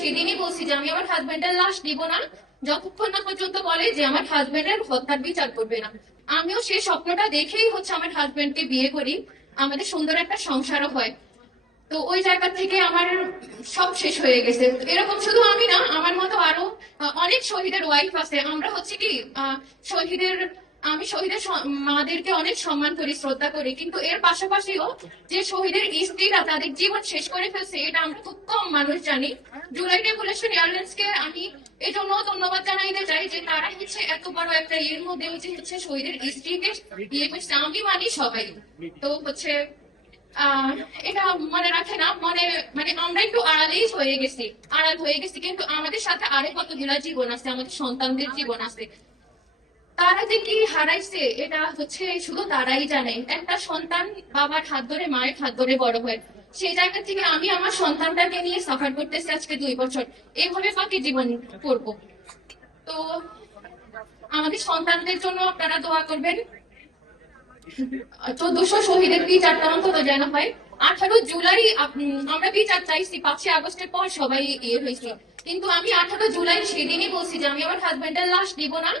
সেদিনই বলছি যে আমি আমার হাজবেন্ডের লাশ দিব না যতক্ষণ না পর্যন্ত বলে যে আমার হাজবেন্ডের হত্যার বিচার করবে না। আমিও সেই স্বপ্নটা দেখেই আমার হাজবেন্ডকে বিয়ে করি, আমাদের সুন্দর একটা সংসারও হয়। তো ওই জায়গা থেকে আমার সব শেষ হয়ে গেছে। এরকম শুধু আমি না, আমার মতো আরো অনেক শহীদের ওয়াইফ আছে। আমরা কি শহীদের, আমি শহীদের মাদেরকে অনেক সম্মান করি, শ্রদ্ধা করি, কিন্তু এর পাশাপাশিও যে শহীদের স্ত্রীরা তাদের জীবন শেষ করে ফেলছে এটা আমরা খুব কম মানুষ জানি। জুলাই রেভলিউশন এয়ারলাইন্স কে আমি এই জন্য ধন্যবাদ জানাইতে চাই যে তারা এত বড় একটা এর মধ্যে শহীদের স্ত্রীকে বিয়ে করছে। আমি মানি সবাই তো এটা মনে রাখে না, আমরা একটু আড়াল হয়ে গেছি, কিন্তু আমাদের সাথে আরো কতগুলা জীবন আছে, আমাদের সন্তানদের জীবন আছে। তারা যে কি হারাইছে এটা শুধু তারাই জানে। একটা সন্তান বাবার হাত ধরে, মায়ের হাত ধরে বড় হয়, সেই জায়গা থেকে আমি আমার সন্তানটাকে নিয়ে সাফার করতেছি আজকে 2 বছর। এইভাবে বাকি জীবন করবো। তো আমাদের সন্তানদের জন্য আপনারা দোয়া করবেন। 1400 শহীদের বিচারটা অন্তত যেন হয়। 18 জুলাই আমরা বিচার চাইছি, 5 আগস্টের পর সবাই হয়েছে, কিন্তু আমি 18 জুলাই সেদিনই বলছি যে আমি আমার হাজবেন্ডের লাশ দিব না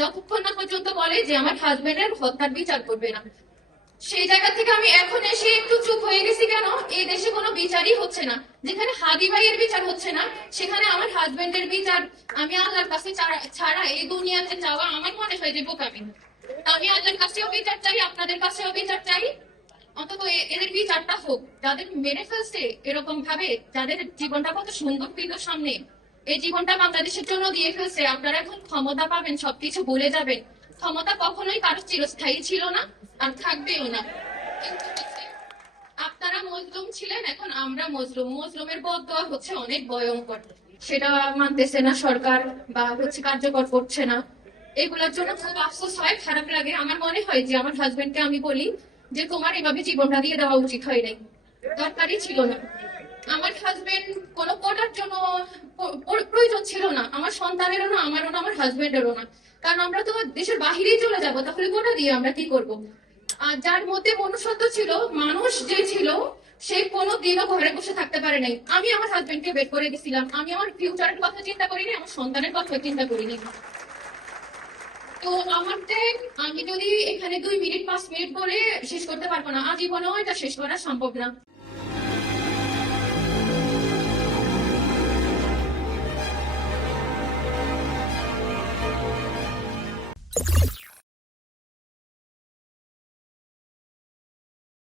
যতক্ষণ না পর্যন্ত বলে যে আমার হাজবেন্ডের হত্যার বিচার করবে না। সেই জায়গা থেকে আমি এখন এসে একটু চুপ হয়ে গেছি। কেন? এই দেশে কোনো বিচারই হচ্ছে না। যেখানে হাদি ভাইয়ের বিচার হচ্ছে না, সেখানে আমার হাজবেন্ডের বিচার আমি আল্লাহর কাছে ছাড়া এই দুনিয়াতে যাওয়া আমার মনে হয় যে বোকামি। আমি আল্লাহর কাছেও বিচার চাই, আপনাদের কাছেও বিচার চাই। অন্তত এদের বিচারটা হোক, যাদের মেরে ফেলছে এরকম ভাবে, যাদের জীবনটা কত সুন্দর ছিল সামনে, এই জীবনটা বাংলাদেশের জন্য দিয়ে ফেলছে। আপনারা এখন ক্ষমতা পাবেন, সবকিছু ভুলে যাবেন। ক্ষমতা কখনোই কারো চিরস্থায়ী ছিল না, আর থাকবেও না। আপনারা মজলুম ছিলেন, এখন আমরা মজলুম। মজলুমের বদদোয়া অনেক ভয়ঙ্কর, সেটা মানতেছে না সরকার বা কার্যকর করছে না। এগুলোর জন্য খুব আফসোস হয়, খারাপ লাগে। আমার মনে হয় যে আমার হাজবেন্ডকে আমি বলি যে তোমার এভাবে জীবনটা দিয়ে দেওয়া উচিত হয় নাই, দরকারই ছিল না। আমার হাজবেন্ড কোনো কোটার জন্য প্রয়োজন ছিল না, আমার সন্তানেরও না, আমারও না, আমার হাজবেন্ডেরও না। কারণ আমরা তো দেশের বাহিরেই চলে যাব, তাহলে কোটা দিয়ে আমরা কি করব? আর যার মধ্যে মনুষ্যত্ব ছিল, মানুষ যে ছিল, সে কোনো দিনও ঘরে বসে থাকতে পারে নাই। আমি আমার হাজবেন্ডকে বের করে গেছিলাম, আমি আমার ফিউচারের কথা চিন্তা করিনি, আমার সন্তানের কথা চিন্তা করিনি। তো আমি যদি এখানে 2 মিনিট 5 মিনিট বলে শেষ করতে পারবো না, আজীবনেও এটা শেষ করা সম্ভব না।